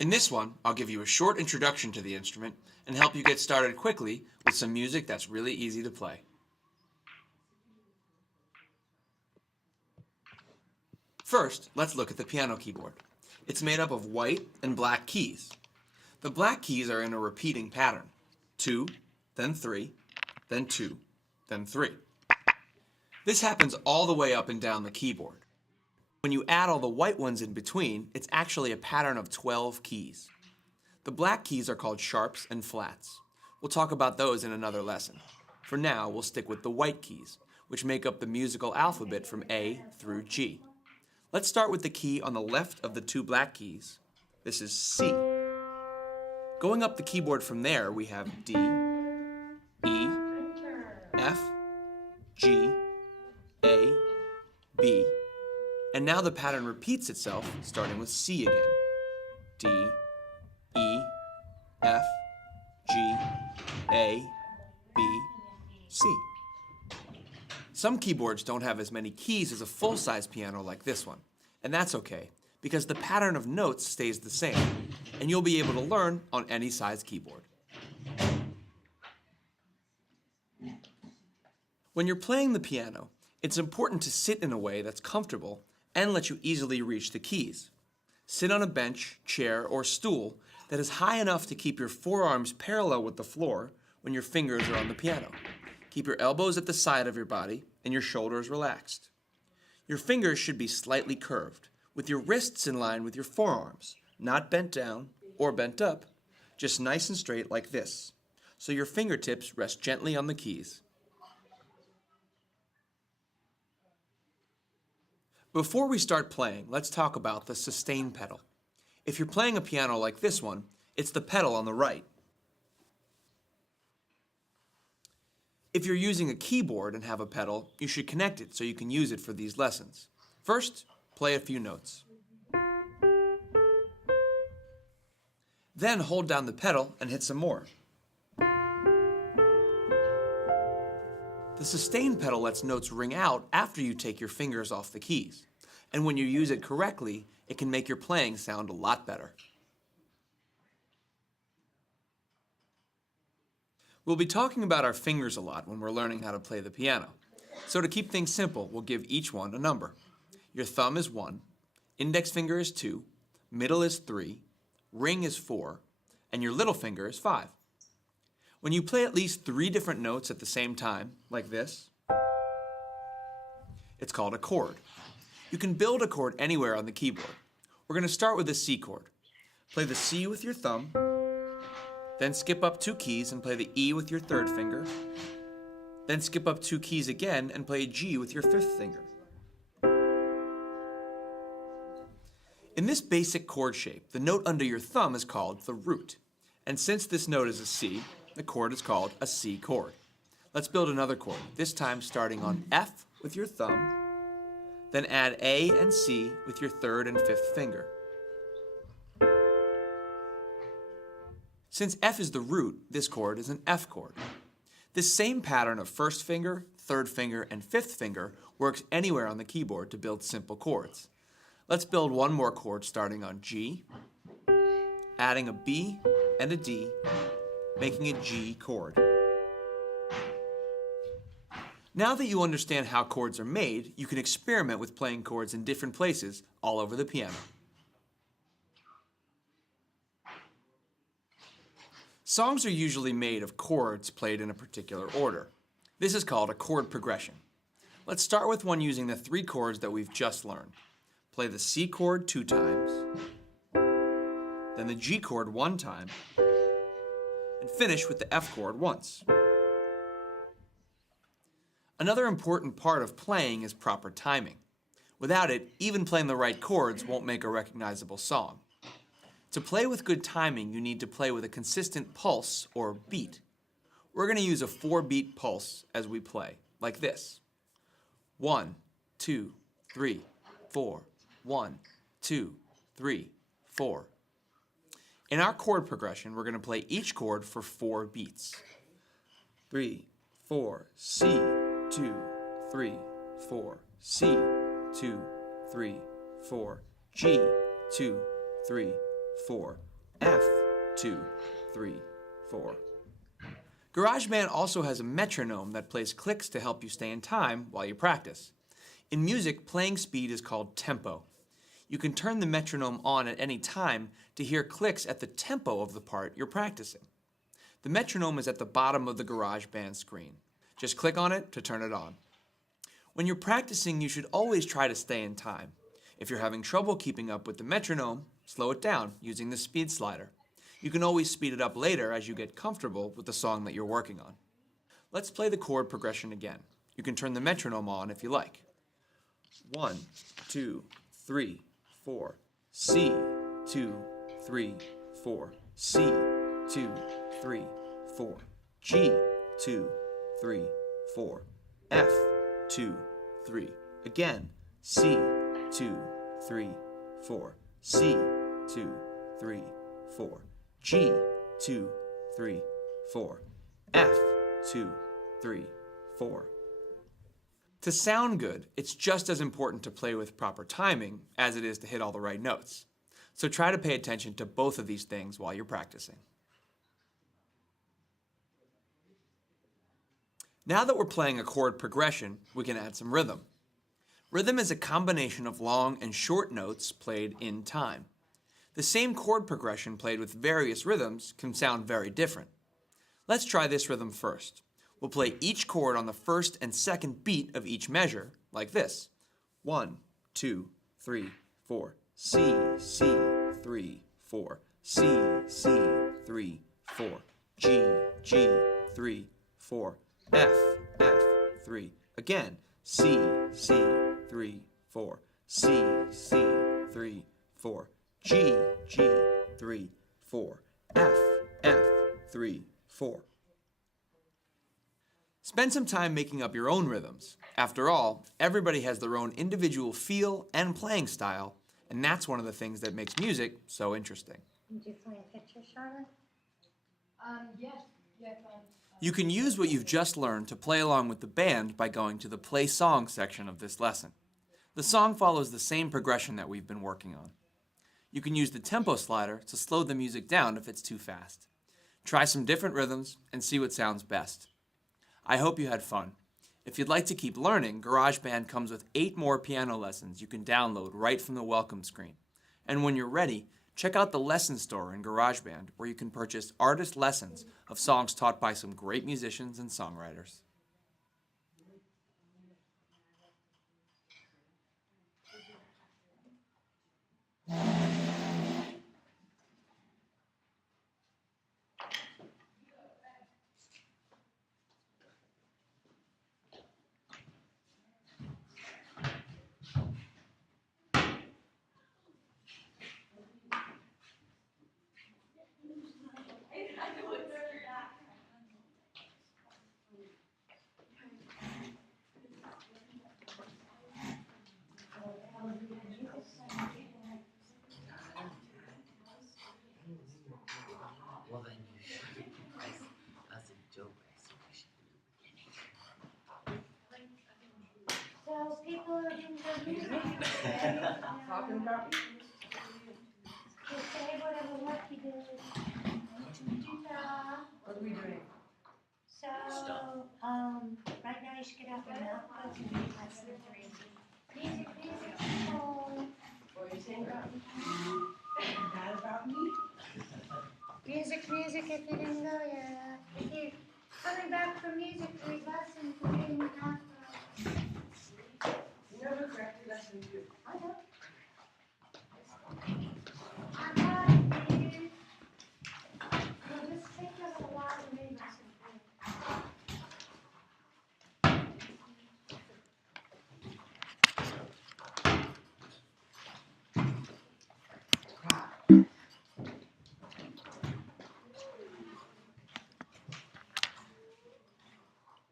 In this one, I'll give you a short introduction to the instrument and help you get started quickly with some music that's really easy to play. First, let's look at the piano keyboard. It's made up of white and black keys. The black keys are in a repeating pattern. 2, then 3, then 2, then 3. This happens all the way up and down the keyboard. When you add all the white ones in between, it's actually a pattern of 12 keys. The black keys are called sharps and flats. We'll talk about those in another lesson. For now, we'll stick with the white keys, which make up the musical alphabet from A through G. Let's start with the key on the left of the two black keys. This is C. Going up the keyboard from there, we have D, E, F, G, A, B, and now the pattern repeats itself, starting with C again. D, E, F, G, A, B, C. Some keyboards don't have as many keys as a full-size piano like this one, and that's okay, because the pattern of notes stays the same, and you'll be able to learn on any size keyboard. When you're playing the piano, it's important to sit in a way that's comfortable and let you easily reach the keys. Sit on a bench, chair, or stool that is high enough to keep your forearms parallel with the floor when your fingers are on the piano. Keep your elbows at the side of your body and your shoulders relaxed. Your fingers should be slightly curved, with your wrists in line with your forearms, not bent down or bent up, just nice and straight like this, so your fingertips rest gently on the keys. Before we start playing, let's talk about the sustain pedal. If you're playing a piano like this one, it's the pedal on the right. If you're using a keyboard and have a pedal, you should connect it so you can use it for these lessons. First, play a few notes. Then hold down the pedal and hit some more. The sustain pedal lets notes ring out after you take your fingers off the keys. And when you use it correctly, it can make your playing sound a lot better. We'll be talking about our fingers a lot when we're learning how to play the piano. So to keep things simple, we'll give each one a number. Your thumb is 1, index finger is 2, middle is 3, ring is 4, and your little finger is 5. When you play at least 3 different notes at the same time, like this, it's called a chord. You can build a chord anywhere on the keyboard. We're going to start with the C chord. Play the C with your thumb, then skip up 2 keys and play the E with your 3rd finger, then skip up 2 keys again and play G with your 5th finger. In this basic chord shape, the note under your thumb is called the root. And since this note is a C, the chord is called a C chord. Let's build another chord, this time starting on F with your thumb, then add A and C with your 3rd and 5th finger. Since F is the root, this chord is an F chord. This same pattern of 1st finger, 3rd finger, and 5th finger works anywhere on the keyboard to build simple chords. Let's build one more chord starting on G, adding a B and a D, making a G chord. Now that you understand how chords are made, you can experiment with playing chords in different places all over the piano. Songs are usually made of chords played in a particular order. This is called a chord progression. Let's start with one using the 3 chords that we've just learned. Play the C chord 2 times, then the G chord 1 time, and finish with the F chord once. Another important part of playing is proper timing. Without it, even playing the right chords won't make a recognizable song. To play with good timing, you need to play with a consistent pulse or beat. We're going to use a 4-beat pulse as we play, like this. 1, 2, 3, 4. 1, 2, 3, 4. In our chord progression, we're going to play each chord for 4 beats. 3, 4, C, 2, 3, 4, C, 2, 3, 4, G, 2, 3, 4, F, 2, 3, 4. GarageBand also has a metronome that plays clicks to help you stay in time while you practice. In music, playing speed is called tempo. You can turn the metronome on at any time to hear clicks at the tempo of the part you're practicing. The metronome is at the bottom of the GarageBand screen. Just click on it to turn it on. When you're practicing, you should always try to stay in time. If you're having trouble keeping up with the metronome, slow it down using the speed slider. You can always speed it up later as you get comfortable with the song that you're working on. Let's play the chord progression again. You can turn the metronome on if you like. 1, 2, 3, 4. C, 2, 3, 4. C, 2, 3, 4. G, 2, 3, 4. F, 2, 3. Again. C, 2, 3, 4. C, 2, 3, 4. G, 2, 3, 4. F, 2, 3, 4. To sound good, it's just as important to play with proper timing as it is to hit all the right notes. So try to pay attention to both of these things while you're practicing. Now that we're playing a chord progression, we can add some rhythm. Rhythm is a combination of long and short notes played in time. The same chord progression played with various rhythms can sound very different. Let's try this rhythm first. We'll play each chord on the first and second beat of each measure, like this. 1, 2, 3, 4. C, C, 3, 4. C, C, 3, 4. G, G, 3, 4. F, F, 3. Again. C, C, 3, 4. C, C, 3, 4. G, G, 3, 4. F, F, 3, 4. Spend some time making up your own rhythms. After all, everybody has their own individual feel and playing style, and that's one of the things that makes music so interesting. Did you find a picture, Charlotte? Yes. You can use what you've just learned to play along with the band by going to the Play Song section of this lesson. The song follows the same progression that we've been working on. You can use the tempo slider to slow the music down if it's too fast. Try some different rhythms and see what sounds best. I hope you had fun. If you'd like to keep learning, GarageBand comes with 8 more piano lessons you can download right from the welcome screen. And when you're ready, check out the lesson store in GarageBand, where you can purchase artist lessons of songs taught by some great musicians and songwriters. Well, then you should. That's a joke. So people are in the music. Talking about me? Just say whatever work you do. What are we doing? So, right now you should get out your notebook and read lesson 3. Music, music, people. What are you saying about me? Bad about me? Music, music, if you didn't go yet. If you're coming back from music, read lessons, reading the notebook. You never corrected lesson 2. I know. I got it, dude. Well, just take a little while to read lesson 3.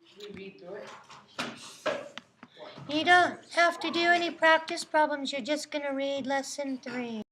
Should we read through it? You don't have to do any practice problems. You're just going to read lesson 3.